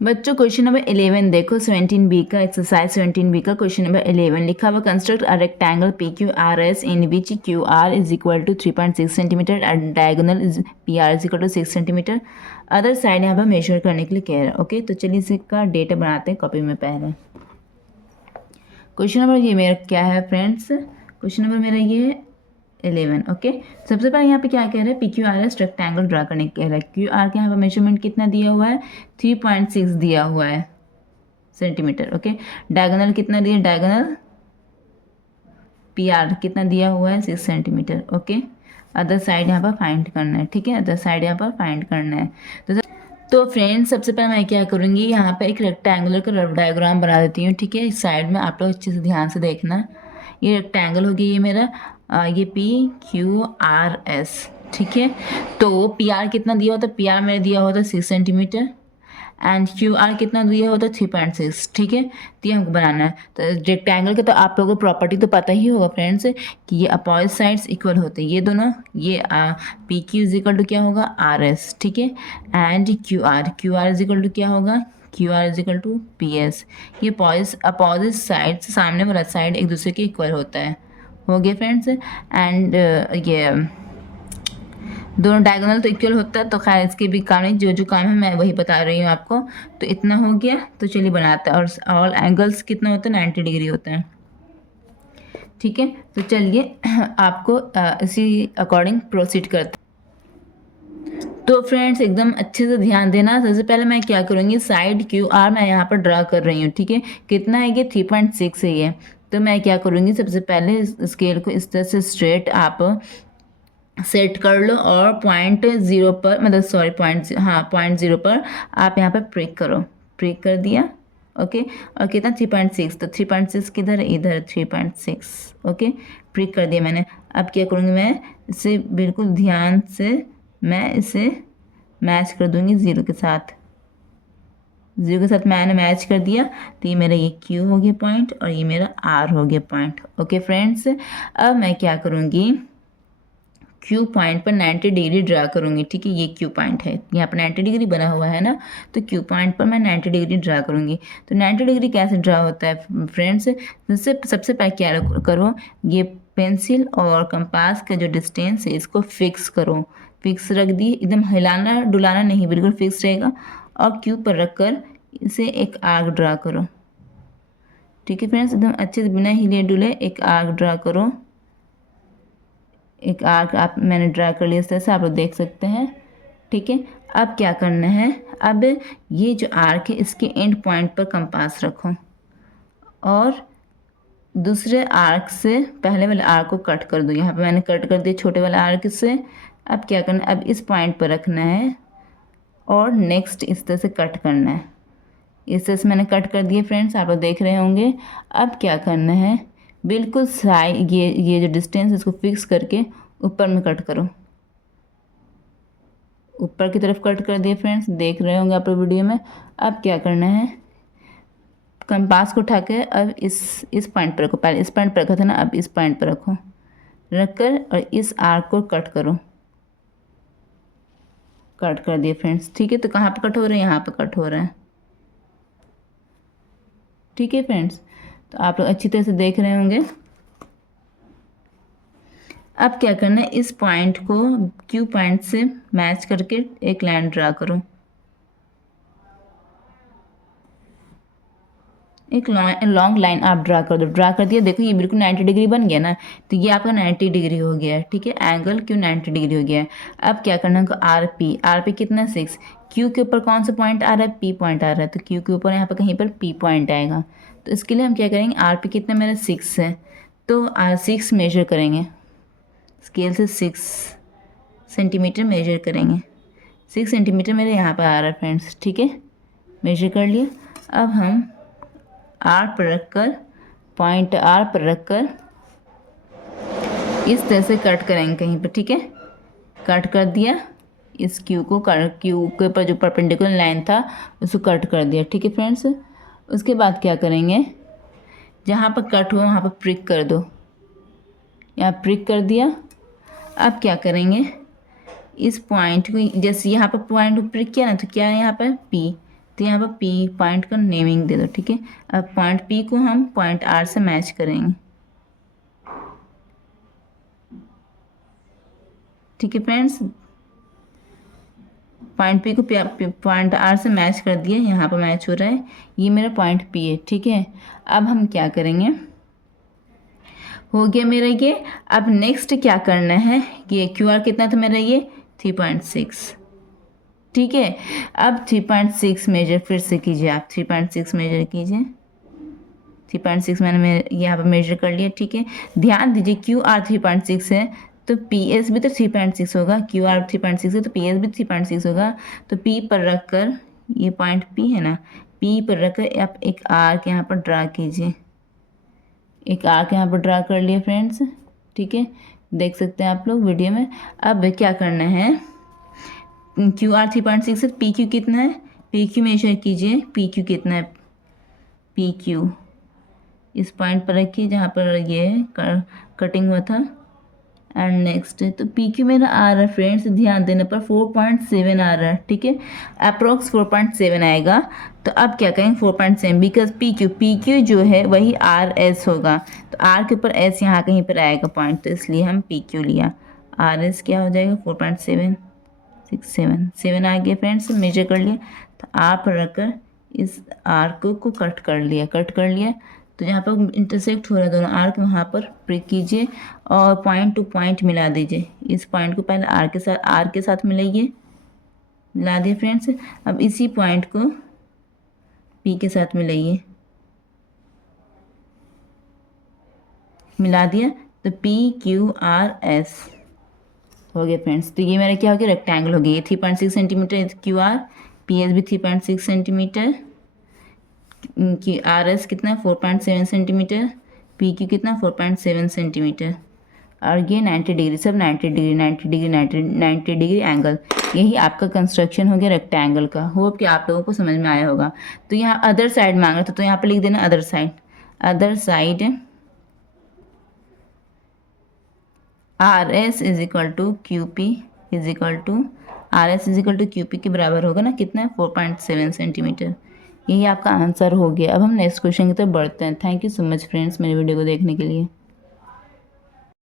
बच्चों question number 11 देखो 17B का एक्सरसाइज 17B का क्वेश्चन नंबर 11 लिखा हुआ construct a rectangle P Q R S in which Q R is equal to 3.6 centimetre and diagonal is P R is equal to 6 centimetre. Other side यहाँ पर major करने के लिए कह रहा है। ओके, तो चलिए इसका डेटा बनाते हैं कॉपी में। पहले क्वेश्चन नंबर ये मेरा क्या है फ्रेंड्स, क्वेश्चन नंबर मेरा ये है 11। ओके, सबसे पहले यहाँ पे क्या कह रहा है, P Q R S rectangle draw करने कह रहा है। क्यू आर के यहाँ पे मेजरमेंट कितना दिया हुआ है, 3.6 दिया हुआ है सेंटीमीटर। ओके, डायगोनल कितना दिया, डायगोनल पी आर कितना दिया हुआ है, 6 सेंटीमीटर। ओके, अदर साइड यहाँ पर फाइंड करना है। ठीक है, अदर साइड यहाँ पर फाइंड करना है। तो फ्रेंड्स सबसे पहले मैं क्या करूँगी, यहाँ पे एक रेक्टेंगुलर का रफ डायग्राम बना देती हूँ। ठीक है, इस साइड में आप लोग अच्छे से ध्यान से देखना। ये रेक्टेंगल होगी, ये मेरा ये पी क्यू आर एस। ठीक है, तो पी आर कितना दिया होता है, पी आर मेरा दिया होता है 6 सेंटीमीटर एंड क्यू आर कितना दिया होता है 3.6। ठीक है, तो ये हमको बनाना है। तो रेक्टेंगल के तो आप लोगों को प्रॉपर्टी तो पता ही होगा फ्रेंड्स कि ये अपोजिट साइड्स इक्वल होते हैं। ये दोनों, ये P Q is equal to क्या होगा, आर एस। ठीक है, and Q R is equal to क्या होगा, Q R is equal to P S. ये अपोजिट साइड, सामने वाला साइड एक दूसरे के इक्वल होता है। हो गया फ्रेंड्स, एंड ये दोनों डायगोनल तो इक्वल होता है, तो खैर इसके भी काम नहीं, जो जो काम है मैं वही बता रही हूँ आपको। तो इतना हो गया, तो चलिए बनाते हैं। और ऑल एंगल्स कितना होता है, 90 डिग्री होता है। ठीक है, तो चलिए आपको इसी अकॉर्डिंग प्रोसीड करते हैं। तो फ्रेंड्स एकदम अच्छे से ध्यान देना। सबसे पहले मैं क्या करूँगी, साइड क्यू आर मैं यहाँ पर ड्रा कर रही हूँ। ठीक है, कितना है ये, 3.6 है ये। तो मैं क्या करूँगी, सबसे पहले स्केल को इस तरह से स्ट्रेट आप सेट कर लो और 0.0 पर, मतलब सॉरी पॉइंट 0 पर आप यहाँ पर प्रिक करो। प्रिक कर दिया। ओके, और कितना, 3.6। तो 3.6 किधर है, इधर 3.6। ओके, प्रिक कर दिया मैंने। अब क्या करूँगी, मैं इसे बिल्कुल ध्यान से मैं इसे मैच कर दूँगी 0 के साथ। 0 के साथ मैंने मैच कर दिया, तो ये मेरा ये Q हो गया पॉइंट और ये मेरा R हो गया पॉइंट। ओके फ्रेंड्स, अब मैं क्या करूँगी, क्यू पॉइंट पर 90 डिग्री ड्रा करूँगी। ठीक है, ये क्यू पॉइंट है, यहाँ पर 90 डिग्री बना हुआ है ना, तो क्यू पॉइंट पर मैं 90 डिग्री ड्रा करूँगी। तो 90 डिग्री कैसे ड्रा होता है फ्रेंड्स, सबसे पहले क्या करो, ये पेंसिल और कंपास का जो डिस्टेंस है इसको फिक्स करो। फिक्स रख दी, एकदम हिलाना डुलाना नहीं, बिल्कुल फिक्स रहेगा। और क्यू पर रख कर इसे एक आर्क ड्रा करो। ठीक है फ्रेंड्स, एकदम अच्छे से बिना हिले डुले एक आर्क ड्रा करो। एक आर्क आप मैंने ड्रा कर लिया इस तरह से, आप लोग देख सकते हैं। ठीक है, अब क्या करना है, अब ये जो आर्क है इसके एंड पॉइंट पर कंपास रखो और दूसरे आर्क से पहले वाले आर्क को कट कर दो। यहाँ पे मैंने कट कर दिया छोटे वाले आर्क से। अब क्या करना है, अब इस पॉइंट पर रखना है और नेक्स्ट इस तरह से कट करना है। इस तरह से मैंने कट कर दिए फ्रेंड्स, आप लोग देख रहे होंगे। अब क्या करना है, बिल्कुल साइड ये जो डिस्टेंस इसको फिक्स करके ऊपर में कट करो। ऊपर की तरफ कट कर दिए फ्रेंड्स, देख रहे होंगे आप लोग वीडियो में। अब क्या करना है, कंपास को उठा के अब इस पॉइंट पर रखो। पहले इस पॉइंट पर रखा था ना, अब इस पॉइंट पर रखो, रख कर और इस आर्क को कट करो। कट कर दिए फ्रेंड्स। ठीक है, तो कहाँ पर कट हो रहा है, यहाँ पर कट हो रहा है। ठीक है फ्रेंड्स, तो आप लोग अच्छी तरह से देख रहे होंगे। अब क्या करना है, इस पॉइंट को क्यू पॉइंट से मैच करके एक लाइन ड्रा करो। एक लॉन्ग लाइन आप ड्रा कर दो। ड्रा कर दिया, देखो ये बिल्कुल 90 डिग्री बन गया ना, तो ये आपका 90 डिग्री हो गया है। ठीक है, एंगल क्यू 90 डिग्री हो गया है। अब क्या करना है, आर पी कितना 6, क्यू के ऊपर कौन सा पॉइंट आ रहा है, पी पॉइंट आ रहा है, तो क्यू के ऊपर यहाँ पर कहीं पर पी पॉइंट आएगा। तो इसके लिए हम क्या करेंगे, आर पी कितना मेरा 6 है, तो 6 मेजर करेंगे स्केल से, 6 सेंटीमीटर मेजर करेंगे। 6 सेंटीमीटर मेरे यहाँ पर आ रहा है फ्रेंड्स। ठीक है, मेजर कर लिया। अब हम आर पर रख कर, पॉइंट आर पर रख कर इस तरह से कट करेंगे कहीं पर। ठीक है, कट कर दिया, इस क्यू के ऊपर जो परपेंडिकुलर लाइन था उसको कट कर दिया। ठीक है फ्रेंड्स, उसके बाद क्या करेंगे, जहाँ पर कट हुआ वहाँ पर प्रिक कर दो। यहाँ प्रिक कर दिया। अब क्या करेंगे, इस पॉइंट को जैसे यहाँ पर पॉइंट को प्रिक किया ना, तो क्या है यहाँ पर पी, तो यहाँ पर पी पॉइंट का नेमिंग दे दो, ठीक है। अब पॉइंट पी को हम पॉइंट आर से मैच करेंगे, ठीक है फ्रेंड्स। पॉइंट पी को पॉइंट आर से मैच कर दिया, यहाँ पर मैच हो रहा है, ये मेरा पॉइंट पी है, ठीक है। अब हम क्या करेंगे, हो गया मेरा ये। अब नेक्स्ट क्या करना है, ये क्यू आर कितना था मेरा, ये 3.6, ठीक है। अब 3.6 मेजर फिर से कीजिए आप, 3.6 मेजर कीजिए, 3.6 मैंने यहाँ पर मेजर कर लिया, ठीक है। ध्यान दीजिए क्यू आर 3.6 है तो पी एस भी तो 3.6 होगा, क्यू आर 3.6 है तो पी एस भी 3.6 होगा। तो पी पर रख कर, ये पॉइंट पी है ना, पी पर रख कर आप एक आर्क यहाँ पर ड्रा कीजिए, एक आर्क यहाँ पर ड्रा कर लिए फ्रेंड्स, ठीक है, देख सकते हैं आप लोग वीडियो में। अब क्या करना है, क्यू आर 3.6 है, पी क्यू कितना है, पी क्यू मेजर कीजिए, पी क्यू कितना है, पी क्यू इस पॉइंट पर रखिए जहाँ पर ये कटिंग हुआ था। एंड नेक्स्ट तो पी क्यू मेरा आ रहा है फ्रेंड्स, ध्यान देने पर 4.7 आ रहा है, ठीक है, अप्रोक्स 4.7 आएगा। तो अब क्या करेंगे 4.7, बिकॉज पी क्यू जो है वही आर एस होगा, तो आर के ऊपर एस यहाँ कहीं पर आएगा पॉइंट, तो इसलिए हम पी क्यू लिया। आर एस क्या हो जाएगा 4.7 आ गया फ्रेंड्स, मेजर कर लिया। तो आर पर रखकर इस आर को कट कर लिया, तो जहाँ पर इंटरसेक्ट हो रहा है दोनों आर्क वहाँ पर प्रिक कीजिए और पॉइंट टू पॉइंट मिला दीजिए। इस पॉइंट को पहले आर के साथ मिलाइए, मिला दिए फ्रेंड्स। अब इसी पॉइंट को पी के साथ मिलाइए, मिला दिया, तो पी क्यू आर एस हो गया फ्रेंड्स। तो ये मेरा क्या हो गया, रेक्टेंगल हो गया। ये 3.6 centimetre Q R, P S भी 3.6 सेंटीमीटर, कि आर एस कितना 4.7 सेंटीमीटर, पी क्यू कितना 4.7 सेंटीमीटर, और ये 90 डिग्री, सब 90 डिग्री एंगल। यही आपका कंस्ट्रक्शन हो गया रेक्टेंगल का। होप कि आप लोगों को समझ में आया होगा। तो यहाँ अदर साइड मांगा था, तो यहाँ पे लिख देना other side R S is equal to Q P is equal to R S is equal to Q P के बराबर होगा ना, कितना 4.7 सेंटीमीटर। यही आपका आंसर हो गया। अब हम नेक्स्ट क्वेश्चन की तरफ बढ़ते हैं। Thank you so much friends मेरे वीडियो को देखने के लिए।